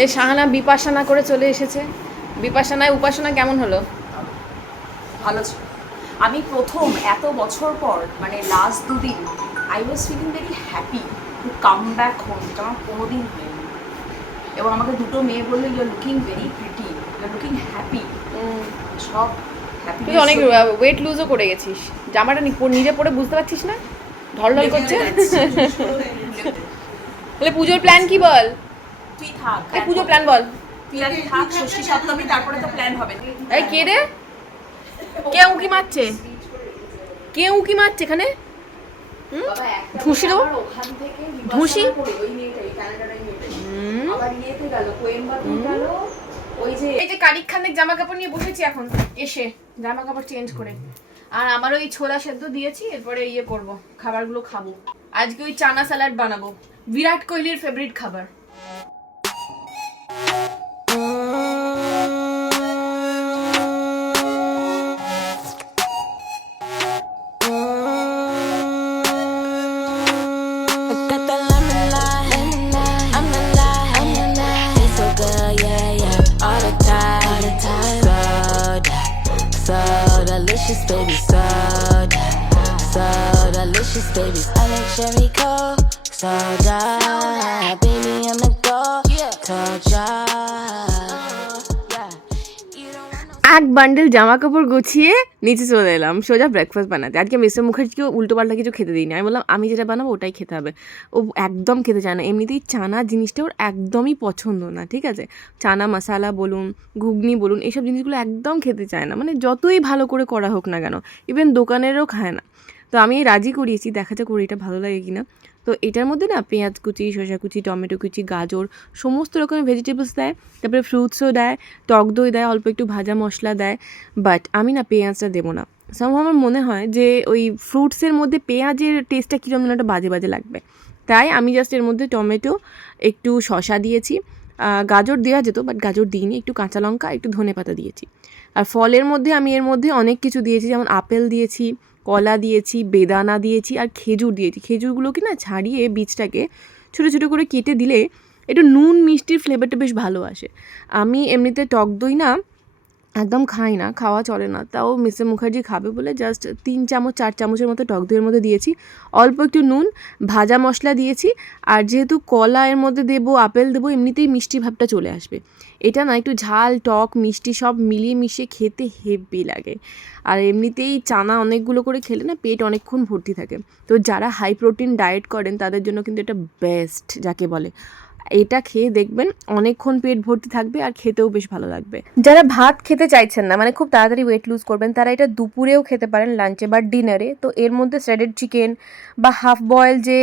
এই সাহানা বিপাশানা করে চলে এসেছে। বিপাশানায় উপাসনা কেমন হলো? ভালো ছিল। আমি প্রথম এত বছর পর মানে লাস্ট দুদিন I was feeling very happy to come back home যেটা আমার কোনোদিন হয়নি। এবং আমাকে দুটো মেয়ে বলল you are looking very pretty you are looking happy সব তুই অনেক ওয়েট লুজও করে গেছিস। জামাটা নিজে পরে বুঝতে পারছিস না? ঢলঢল করছে? তাহলে পুজোর প্ল্যান কি বল? তুই থাক এই পুজো প্ল্যান বল। তুই আগে থাক ষষ্ঠী সপ্তমী তারপরে তো প্ল্যান হবে। এই কে রে? কে উকি মারছে? কে উকি মারছে এখানে? ধুসি দেবো? আবার ওখান থেকে ধুসি? এই যে কারিক খানের জামা কাপড় নিয়ে বসেছি এখন এসে জামা কাপড় চেঞ্জ করে। আর আমার ওই ছোলা সেদ্ধ দিয়েছি এরপরে ইয়ে করব খাবারগুলো খাব। আজকে ওই চানা স্যালাড বানাবো। বিরাট কোহলির ফেভারিট খাবার। Delicious, baby, so, so delicious, baby. I like cherry coke, soda. Baby, I'm the go, told ya. এক বান্ডেল জামা কাপড় গুছিয়ে নিচে চলে এলাম। সোজা ব্রেকফাস্ট বানাতে। আজকে মিস্টার মুখার্জিকেও উল্টো পাল্টা কিছু খেতে দিইনি। আমি বললাম, আমি যেটা বানাবো ওটাই খেতে হবে। ও একদম খেতে চায় না। এমনিতেই চানা জিনিসটা ওর একদমই পছন্দ না, ঠিক আছে? চানা মশালা বলুন, ঘুগনি বলুন, এইসব জিনিসগুলো একদম খেতে চায় না। মানে যতই ভালো করে করা হোক না কেন ইভেন দোকানেরও খায় না। তো আমি রাজি করিয়েছি, দেখা যাক ওর এটা ভালো লাগে কিনা। তো এটার মধ্যে না পেঁয়াজ কুচি শসা কুচি, টমেটো কুচি, গাজর, সমস্ত রকমের ভেজিটেবলস দেয়। তারপরে ফ্রুটসও দেয়, টক দই দেয়, অল্প একটু ভাজা মশলা দেয়। বাট আমি না পেঁয়াজটা দেবো না। সম্ভব আমার মনে হয় যে ওই ফ্রুটসের মধ্যে পেঁয়াজের টেস্টটা কীরকম যেন একটা বাজে বাজে লাগবে। তাই আমি জাস্ট এর মধ্যে টমেটো, একটু শসা দিয়েছি। গাজর দেওয়া যেত বাট গাজর দিইনি, একটু কাঁচা লঙ্কা, একটু ধনে পাতা দিয়েছি। আর ফলের মধ্যে আমি এর মধ্যে অনেক কিছু দিয়েছি, যেমন আপেল দিয়েছি কলা দিয়েছি, বেদানা দিয়েছি আর খেজুর দিয়েছি। খেজুরগুলোকে না ছাড়িয়ে বীজটাকে ছোটো ছোটো করে কেটে দিলে একটু নুন মিষ্টির ফ্লেভারটা বেশ ভালো আসে। আমি এমনিতে টক দই না একদম খাই না, খাওয়া চলে না। তাও মিস্টার মুখার্জি খাবে বলে জাস্ট তিন চামচ, চার চামচের মতো টক দইয়ের মধ্যে দিয়েছি। অল্প একটু নুন, ভাজা মশলা দিয়েছি। আর যেহেতু কলা এর মধ্যে দেবো, আপেল দেবো, এমনিতেই মিষ্টি ভাবটা চলে আসবে। এটা না, একটু ঝাল, টক, মিষ্টি সব মিলিয়ে মিশিয়ে খেতে হেভি লাগে। আর এমনিতেই চানা অনেকগুলো করে খেলে না পেট অনেকক্ষণ ভর্তি থাকে। তো যারা হাই প্রোটিন ডায়েট করেন, তাদের জন্য কিন্তু এটা বেস্ট যাকে বলে। এটা খেয়ে দেখবেন অনেকক্ষণ পেট ভর্তি থাকবে আর খেতেও বেশ ভালো লাগবে। যারা ভাত খেতে চাইছেন না মানে খুব তাড়াতাড়ি ওয়েট লুজ করবেন, তারা এটা দুপুরেও খেতে পারেন লাঞ্চে বা ডিনারে তো এর মধ্যে শ্রেডেড চিকেন বা হাফ বয়েল যে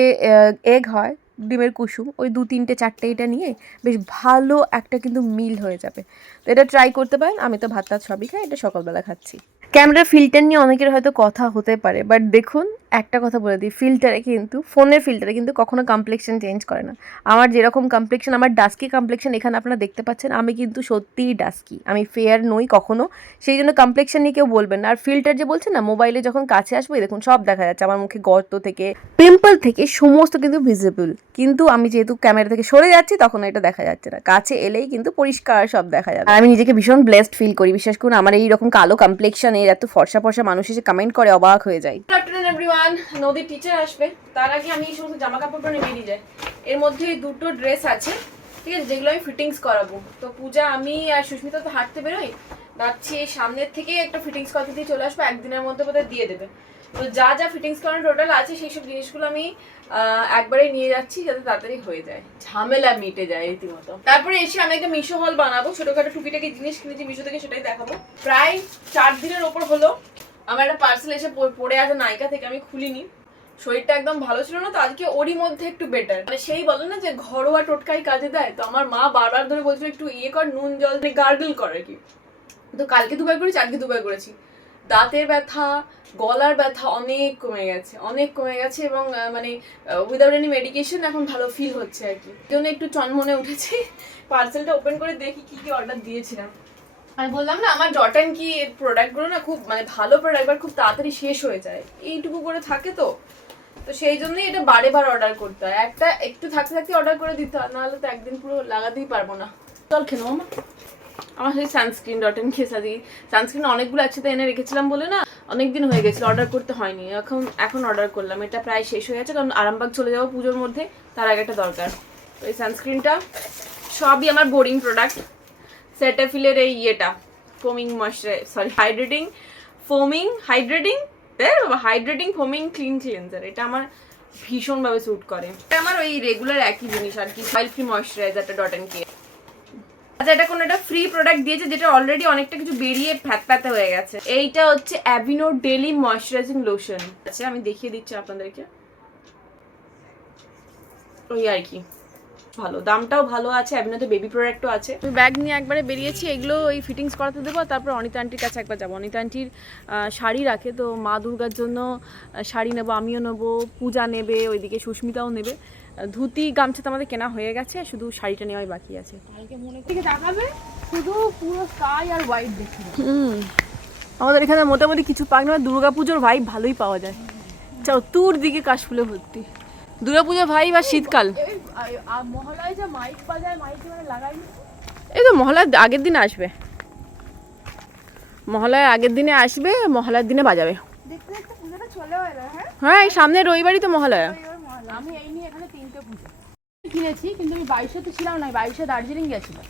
এগ হয়, ডিমের কুসুম, ওই দু, তিনটে, চারটে এটা নিয়ে বেশ ভালো একটা কিন্তু মিল হয়ে যাবে। তো এটা ট্রাই করতে পারেন, আমি তো ভাত টাত সবই খাই, এটা সকালবেলা খাচ্ছি। ক্যামেরা ফিল্টার নিয়ে অনেকের হয়তো কথা হতে পারে বাট দেখুন একটা কথা বলে দিই ফিল্টারে কিন্তু ফোনের ফিল্টারে কিন্তু কখনো কমপ্লেকশন চেঞ্জ করে না। আমার যেরকম কমপ্লেকশন আমার ডাস্কি কমপ্লেকশন এখানে আপনারা দেখতে পাচ্ছেন, আমি কিন্তু সত্যিই ডাস্কি আমি ফেয়ার নই কখনো। সেই জন্য কমপ্লেকশন নিয়ে কেউ বলবেন না। আর ফিল্টার যে বলছেন না মোবাইলে যখন কাছে আসবে দেখুন, সব দেখা যাচ্ছে, আমার মুখে গর্ত থেকে পিম্পল থেকে সমস্ত কিন্তু ভিজিবল কিন্তু আমি যেহেতু ক্যামেরা থেকে সরে যাচ্ছি, তখন এটা দেখা যাচ্ছে না। কাছে এলেই কিন্তু পরিষ্কার সব দেখা যাবে। আমি নিজেকে ভীষণ ব্লেসড ফিল করি, বিশেষ করে আমার এই রকম কালো কমপ্লেকশনের এত ফর্সা ফর্সা মানুষ এসে কমেন্ট করে, অবাক হয়ে যায়। এভরিওয়ান নদীর টিচার আসবে। তার আগে আমি এই সমস্ত জামা কাপড় পরে বেরিয়ে যাই। এর মধ্যে দুটো ড্রেস আছে, ঠিক আছে, যেগুলো আমি ফিটিংস করাবো। তো পূজা, আমি আর সুস্মিতা তো হাঁটতে বেরোই। ভাবছি সামনের থেকে একটা ফিটিংস করাতে দিয়ে চলে আসব, একদিনের মধ্যে বোধহয় দিয়ে দেবে। তো যা যা ফিটিংস করানো টোটাল আছে, সেই সব জিনিসগুলো আমি একবারে নিয়ে যাচ্ছি, যাতে তাড়াতাড়ি হয়ে যায়। ঝামেলা মিটে যায় রীতিমতো। তারপরে এসে আমি একটা মিশো হল বানাবো, ছোটোখাটো টুকিটাকি জিনিস কিনেছি মিশো থেকে, সেটাই দেখাবো। প্রায় চার দিনের ওপর হলো আমার একটা পার্সেল এসে পড়ে আছে নায়িকা থেকে, আমি খুলিনি। শরীরটা একদম ভালো ছিল না, তো আজকে ওরই মধ্যে একটু বেটার মানে সেই বলে না যে ঘরোয়া টোটকাই কাজে দেয়, তো আমার মা বারবার ধরে বলছিল একটু ইয়ে কর, নুন জল গার্গল কর আর কি। তো কালকে দুবার করেছি, আজকে দুবার করেছি। দাঁতের ব্যথা, গলার ব্যথা অনেক কমে গেছে, অনেক কমে গেছে এবং মানে উইদাউট এনি মেডিকেশন এখন ভালো ফিল হচ্ছে আর কি। জন্য একটু চনমনে উঠেছি। পার্সেলটা ওপেন করে দেখি কি কি অর্ডার দিয়েছিলাম। আমি বললাম না, আমার ডট কি প্রোডাক্টগুলো না খুব মানে ভালো প্রোডাক্ট বাট খুব তাড়াতাড়ি শেষ হয়ে যায়। এইটুকু করে থাকে তো। তো সেই জন্যই এটা বারে বার অর্ডার করতে হয়। একটা একটু থাকতে থাকতে অর্ডার করে দিতে হয়, নাহলে তো একদিন পুরো লাগাতেই পারব না। চল খেলো মামা আমার সেই সানস্ক্রিন ডট এন খেসা দিই সানস্ক্রিন অনেকগুলো একসাথে এনে রেখেছিলাম বলে না, অনেকদিন হয়ে গেছিল অর্ডার করতে হয়নি। এখন এখন অর্ডার করলাম। এটা প্রায় শেষ হয়ে গেছে, কারণ আরামবাগ চলে যাব পুজোর মধ্যে, তার আগে একটা দরকার। তো এই সানস্ক্রিনটা সবই আমার বোরিং প্রোডাক্ট সেটাফিলের এই ইয়েটা foaming ময়শ্চারাই sorry hydrating foaming hydrating hydrating foaming clean cleanser এটা আমার ভীষণভাবে স্যুট করে। এটা আমার ওই রেগুলার একই জিনিস আর কি অয়েল ফ্রি ময়শ্চারাইজারটা ডট এন্ড কে আচ্ছা এটা কোনো একটা ফ্রি প্রোডাক্ট দিয়েছে যেটা অলরেডি অনেকটা কিছু বেরিয়ে ফ্যাতে হয়ে গেছে। এইটা হচ্ছে অ্যাভিনো ডেলি ময়শ্চারাইজিং লোশন আচ্ছা আমি দেখিয়ে দিচ্ছি আপনাদেরকে। ওই আর কি। ভালো দামটাও ভালো আছে অ্যাভিনোতে বেবি প্রোডাক্টও আছে। আমি ব্যাগ নিয়ে একবারে বেরিয়েছি এগুলো ওই ফিটিংস করাতে দেবো তারপর অনিতা আন্টির কাছে একবার যাব। অনিতা আন্টির শাড়ি রাখে তো মা দুর্গার জন্য শাড়ি নেব আমিও নেব পূজা নেবে ওইদিকে সুস্মিতাও নেবে। ধুতি গামছা তো আমাদের কেনা হয়ে গেছে শুধু শাড়িটা নেওয়াই বাকি আছে। হুম। আমাদের এখানে মোটামুটি কিছু পাক না দুর্গা পুজোর ভাইব ভালোই পাওয়া যায়। চতুর্দিকে কাশফুলে ভর্তি। দুর্গা ভাই বা শীতকাল? এই তো মহলার আগের দিনে আসবে। মহলার আগের দিনে আসবে মহলার দিনে বাজাবে। হ্যাঁ এই সামনে রবিবারই তো মহালয়া আমি এই নিয়ে এখানে তিনটে পুজো কিনেছি কিন্তু আমি বাইশে তো ছিলাম না বাইশে দার্জিলিং গেছিলাম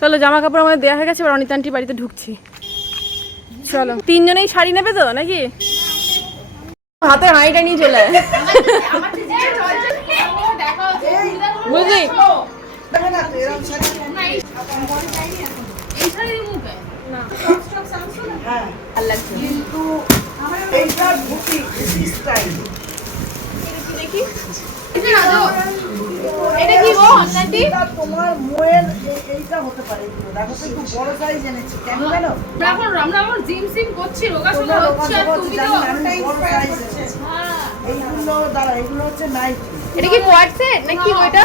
চলো জামা কাপড় আমাদের দেওয়া হয়ে গেছে, এবার অনিতান্টি বাড়িতে ঢুকছি। চলো, তিনজনেই শাড়ি নেবে তো, নাকি? হাতে হাঁড়িটা নিয়ে চলে বুঝলি স্টাইল এটা কি গো অনলাইনটি এটা তোমার মোয়ের এইটা হতে পারে। দেখো তো একটু বড় সাইজ এনেছি কেন জানো? এখন আমরা এখন জিম সিম করছি রোগা সোগা হচ্ছে আর তুমি তো না, সাইজ এনেছি। এইগুলো দাঁড়া এগুলো হচ্ছে নাইটি এটা কি কোয়াড সেট নাকি ওইটা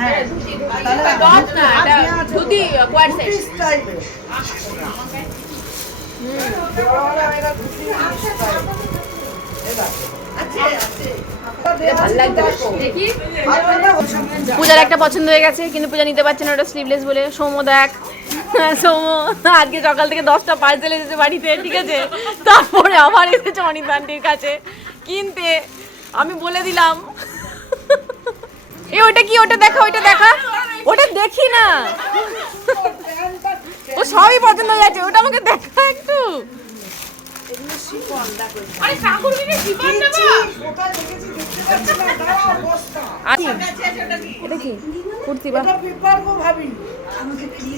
হ্যাঁ। না, এটা ধুতি পূজার একটা পছন্দ হয়ে গেছে, কিন্তু পূজা নিতে পারছে না ওটা স্লিভলেস বলে। সৌম দেখ। সৌম আজকে সকাল থেকে দশটা পার্সেল এসেছে বাড়িতে, ঠিক আছে? তারপরে আবার এসেছে অনিত আন্টির কাছে। কিনতে। আমি বলে দিলাম। এ ওটা কি? ওটা দেখা ওটা দেখা। ওটা দেখি না। ও সবই পছন্দ হয়ে যাচ্ছে ওটা আমাকে দেখা একটু। বা। এটা পেপার গো ভাবি।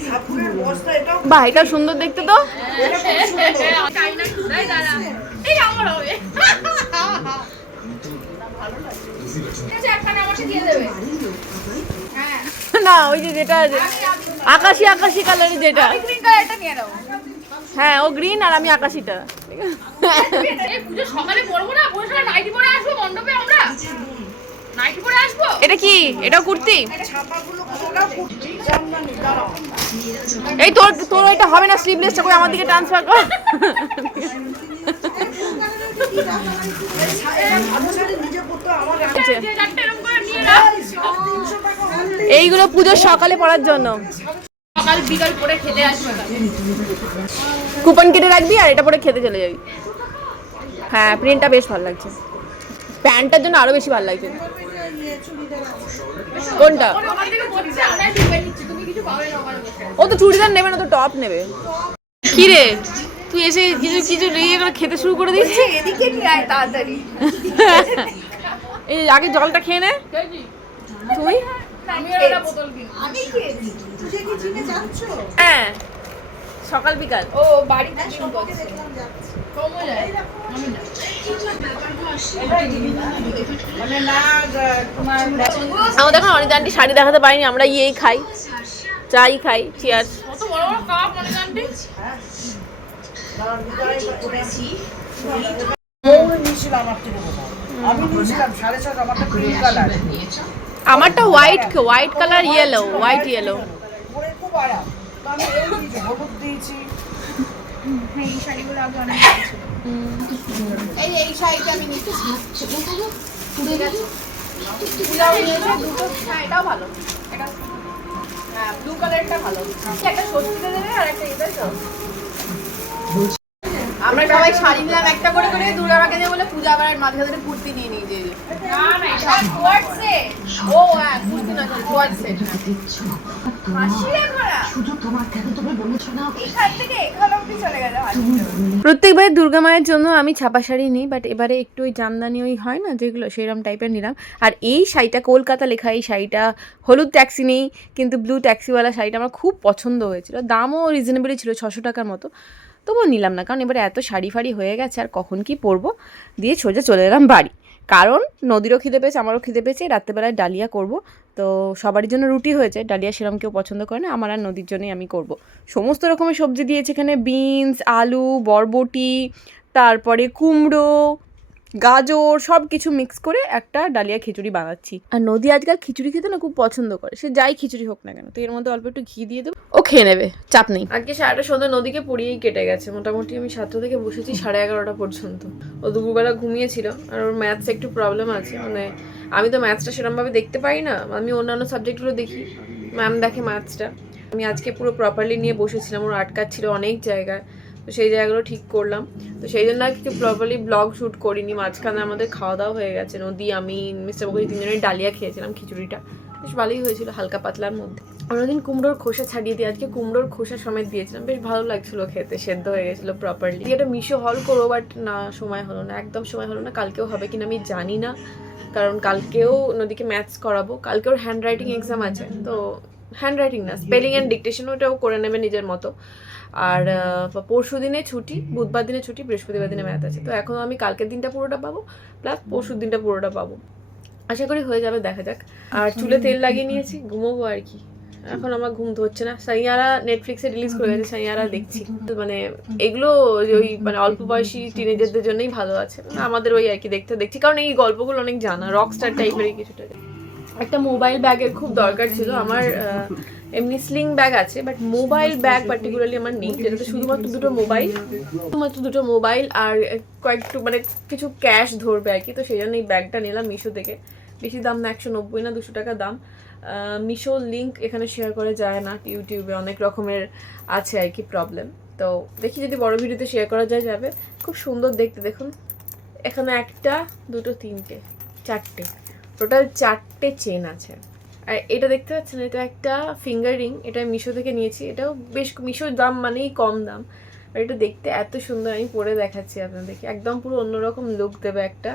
ঠাকুরের বস্তা এটাও বাহ এটা সুন্দর দেখতে তো। না? দিয়ে দেবে। হ্যাঁ। না ওই যে যেটা আকাশি আকাশি কালারের যেটা। গ্রিন কালারটা নিয়ে নাও। হ্যাঁ ও গ্রিন আর আমি আকাশিটা। সকালে পরবো না পুজোর সময় নাইটি পরে আসব মণ্ডপে আমরা। নাইটি পরে আসব। এটা কি? এটা কুর্তি? এই তোর তোর এটা হবে না স্লিভলেসটা করে আমার দিকে ট্রান্সফার কর। এইগুলো পুজোর সকালে পরার জন্য। সকাল বিকাল করে খেতে আসবে। কুপন কেটে রাখবি আর এটা পরে খেতে চলে যাবি। হ্যাঁ প্রিন্টটা বেশ ভালো লাগছে। প্যান্টটার জন্য আরও বেশি ভালো লাগছে। কোনটা? ও তো চুড়িদার নেবে না তো টপ নেবে। কি রে? তুই এসে কিছু কিছু করে খেতে শুরু করে দিচ্ছিস এদিকে নিয়ে আয় তাড়াতাড়ি। এই আগে জলটা খেয়ে নে। তুই? হ্যাঁ। সকাল বিকাল। ও বাড়িতে জিম করছে মানে আমাদের এখন অনেক আন্টি শাড়ি দেখাতে পারিনি আমরা ইয়েই খাই। চাই খাই চেয়ার মনে নিয়েছিলাম আমার থেকে আমি নিয়েছিলাম সাড়ে ছশো আমারটা পিঙ্ক কালার আমারটা white white colour yellow white yellow দিয়েছি এই এই শাড়িটা আমি দুটো ভালো। এটা ব্লু কালারটা ভালো একটা ষষ্ঠীতে দেবে আর একটা আমরা সবাই শাড়ি নিলাম একটা করে করে দুর্গা মাকে দিয়ে বলে পূজা আবার মাঝে কুর্তি নিয়ে নিয়ে যে না না এটা কোয়ার্টসে ও হ্যাঁ কুর্তি না? কোয়ার্টসে প্রত্যেকবার দুর্গা মায়ের জন্য আমি ছাপা শাড়ি নিই বাট এবারে একটু ওই জামদানি ওই হয় না যেগুলো সেরকম টাইপের নিলাম। আর এই শাড়িটা কলকাতা লেখা এই শাড়িটা হলুদ ট্যাক্সি নেই কিন্তু ব্লু ট্যাক্সিওয়ালা শাড়িটা আমার খুব পছন্দ হয়েছিল। দামও রিজনেবলই ছিল ছশো টাকার মতো। তবুও নিলাম না, কারণ এবার এত শাড়ি ফাড়ি হয়ে গেছে, আর কখন কি পরবো? দিয়ে সোজা চলে এলাম বাড়ি। কারণ নদীরও খিদে পেয়েছে, আমারও খিদে পেয়েছে রাত্রেবেলায় ডালিয়া করব। তো সবারই জন্য রুটি হয়েছে, ডালিয়া সেরম কেউ পছন্দ করে না, আমার আর নদীর জন্যই আমি করব। সমস্ত রকমের সবজি দিয়েছে এখানে, বিনস, আলু, বরবটি, তারপরে কুমড়ো গাজর সব কিছু মিক্স করে একটা ডালিয়া খিচুড়ি বানাচ্ছি। আর নদী আজকাল খিচুড়ি খেতে না খুব পছন্দ করে। সে যাই খিচুড়ি হোক না কেন তো এর মধ্যে অল্প একটু ঘি দিয়ে দেবো। ও খেয়ে নেবে চাপ নেই। আজকে সারাটা সন্ধ্যা নদীকে পড়িয়েই কেটে গেছে। মোটামুটি আমি সাতটা থেকে বসেছি সাড়ে এগারোটা পর্যন্ত। ও দুপুরবেলা ঘুমিয়েছিল আর ওর ম্যাথস একটু প্রবলেম আছে। মানে আমি তো ম্যাথসটা সেরকমভাবে দেখতে পাই না। আমি অন্যান্য সাবজেক্টগুলো দেখি। ম্যাম দেখে ম্যাথসটা আমি আজকে পুরো প্রপারলি নিয়ে বসেছিলাম। ওর আটকাচ্ছিল অনেক জায়গায়। তো সেই জায়গাগুলো ঠিক করলাম। তো সেই জন্য আজকে প্রপারলি ব্লগ শ্যুট করিনি। মাঝখানে আমাদের খাওয়া দাওয়া হয়ে গেছে। নদী, আমি মিস্টার মুখার্জি তিনজনের ডালিয়া খেয়েছিলাম খিচুড়িটা। বেশ ভালোই হয়েছিল হালকা পাতলার মধ্যে। অন্যদিন কুমড়োর খোসা ছাড়িয়ে দিয়ে আজকে কুমড়োর খোসা সমেত দিয়েছিলাম। বেশ ভালো লাগছিল খেতে, সেদ্ধ হয়ে গেছিল প্রপারলি এটা মিশো হল করব বাট না, সময় হলো না। একদম সময় হলো না। কালকেও হবে কিনা আমি জানি না। কারণ কালকেও নদীকে ম্যাথস করাবো। কালকে ওর হ্যান্ড রাইটিং এক্সাম আছে। তো হ্যান্ড রাইটিং না স্পেলিং অ্যান্ড ডিকটেশন ওটাও করে নেবে নিজের মতো। আর পরশু দিনে ছুটি বুধবার দিনে ছুটি বৃহস্পতিবার দিনে ম্যাথ আছে। তো এখন আমি কালকের দিনটা পুরোটা পাবো প্লাস পরশুর দিনটা পুরোটা পাবো। আশা করি হয়ে যাবে দেখা যাক। আর চুলে তেল লাগিয়ে নিয়েছি ঘুমোবো আর কি। এখন আমার ঘুম ধরছে না। সাইয়ারা নেটফ্লিক্সে রিলিজ করে গেছে সাইয়ারা দেখছি। মানে এগুলো ওই মানে অল্প বয়সী টিনেজারদের জন্যই ভালো আছে। আমাদের ওই আর কি দেখতে দেখছি। কারণ এই গল্পগুলো অনেক জানা রকস্টার টাইপেরই কিছুটা। একটা মোবাইল ব্যাগের খুব দরকার ছিল। আমার এমনি স্লিং ব্যাগ আছে বাট মোবাইল ব্যাগ পার্টিকুলারলি আমার নেই। যেটাতে শুধুমাত্র দুটো মোবাইল শুধুমাত্র দুটো মোবাইল আর কয়েকটু মানে কিছু ক্যাশ ধরবে আর কি। তো সেই জন্য এই ব্যাগটা নিলাম মিশো থেকে। বেশি দাম না, একশো নব্বই না, দুশো টাকা দাম। মিশো লিঙ্ক এখানে শেয়ার করা যায় না ইউটিউবে অনেক রকমের আছে আর কি প্রবলেম তো দেখি যদি বড় ভিডিওতে শেয়ার করা যায়, যাবে। খুব সুন্দর দেখতে, দেখুন। এখানে একটা, দুটো, তিনটে, চারটে। টোটাল চারটে চেন আছে। আর এটা দেখতে পাচ্ছেন, এটা একটা ফিঙ্গার রিং এটা মিশো থেকে নিয়েছি। এটাও বেশ মিশোর দাম মানেই কম দাম। আর এটা দেখতে এত সুন্দর, আমি পরে দেখাচ্ছি আপনাদেরকে। একদম পুরো অন্যরকম লুক দেবে একটা।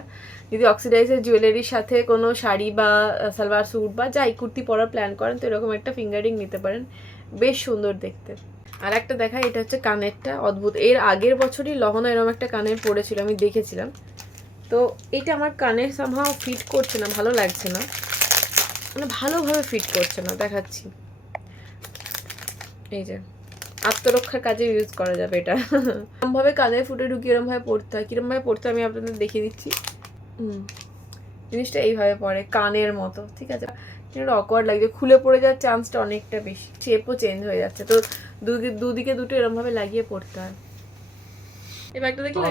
যদি অক্সিডাইজার জুয়েলারির সাথে কোনো শাড়ি বা সালোয়ার স্যুট বা যাই কুর্তি পরার প্ল্যান করেন, তো এরকম একটা ফিঙ্গার রিং নিতে পারেন। বেশ সুন্দর দেখতে। আর একটা দেখা এটা হচ্ছে কানেরটা। অদ্ভুত। এর আগের বছরই লহনা এরকম একটা কানের পড়েছিল, আমি দেখেছিলাম। তো এটা আমার কানে সামহাও ফিট করছে না, ভালো লাগছে না। মানে ভালোভাবে ফিট করছে না, দেখাচ্ছি। এই যে, আত্মরক্ষার কাজে ইউজ করা যাবে এটা। এরমভাবে কানে ফুটে ঢুকিয়ে এরমভাবে পড়তে হয়। কিরমভাবে পড়তে আমি আপনাদের দেখিয়ে দিচ্ছি। হুম, জিনিসটা এইভাবে পড়ে, কানের মতো, ঠিক আছে? এটা অকওয়ার্ড লাগছে, খুলে পড়ে যাওয়ার চান্সটা অনেকটা বেশি। শেপও চেঞ্জ হয়ে যাচ্ছে। তো দুদিকে দুদিকে দুটো এরমভাবে লাগিয়ে পড়তে হয়। এই ব্যাগটা দেখলে।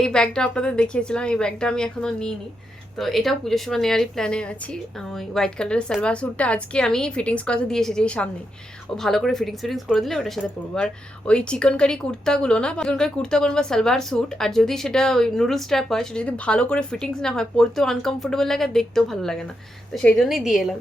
এই ব্যাগটা আপনাদের দেখিয়েছিলাম এই ব্যাগটা আমি এখনও নিইনি। তো এটাও পুজোর সময় নেওয়ারই প্ল্যানে আছি। ওই হোয়াইট কালারের সালোয়ার স্যুটটা আজকে আমি ফিটিংস কথা দিয়ে এসেছি এই সামনে ও ভালো করে ফিটিংস ফিটিংস করে দিলে ওটার সাথে পরবো। আর ওই চিকন কারি কুর্তাগুলো না চিকনকারি কুর্তা বলুন বা সালোয়ার স্যুট আর যদি সেটা ওই নুডল স্ট্র্যাপ হয় সেটা যদি ভালো করে ফিটিংস না হয় পরতেও আনকমফোর্টেবল লাগে দেখতেও ভালো লাগে না। তো সেই জন্যই দিয়ে এলাম।